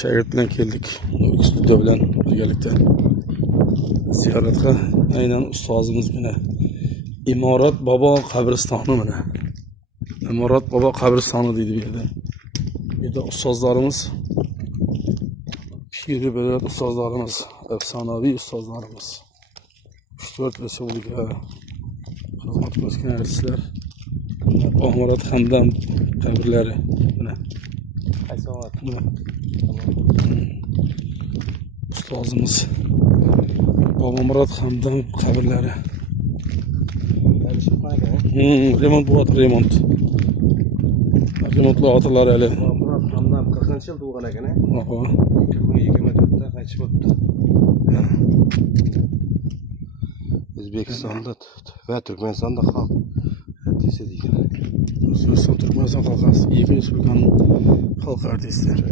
Şagird bilan keldik. Studiya bilan birgalikda ziyoratga. Aynan ustozimiz mana Imorat bobo qabristoni mana. Imorat bobo qabristoni deydi bu yerda. Bu yerda ustozlarimiz, piri bilan ustozlarimiz, afsonaviy ustozlarimiz. 3-4 respublika xizmat qilgan artistlar. Imorat Hamdam qabrlari mana. Ustozimiz Bobomurod Hamdam qabrlari. Remont bo'lyapti, remont. Remontlar hali. Bobomurod Hamdam 40-yil tug'ilgan ekan. 2024da qaytib o'tdi. O'zbekistonda va Turkmanistonda xalq artisti degan. O'zbekiston Turkmaniston xalq artisti, ikki respublikaning xalq artistlari.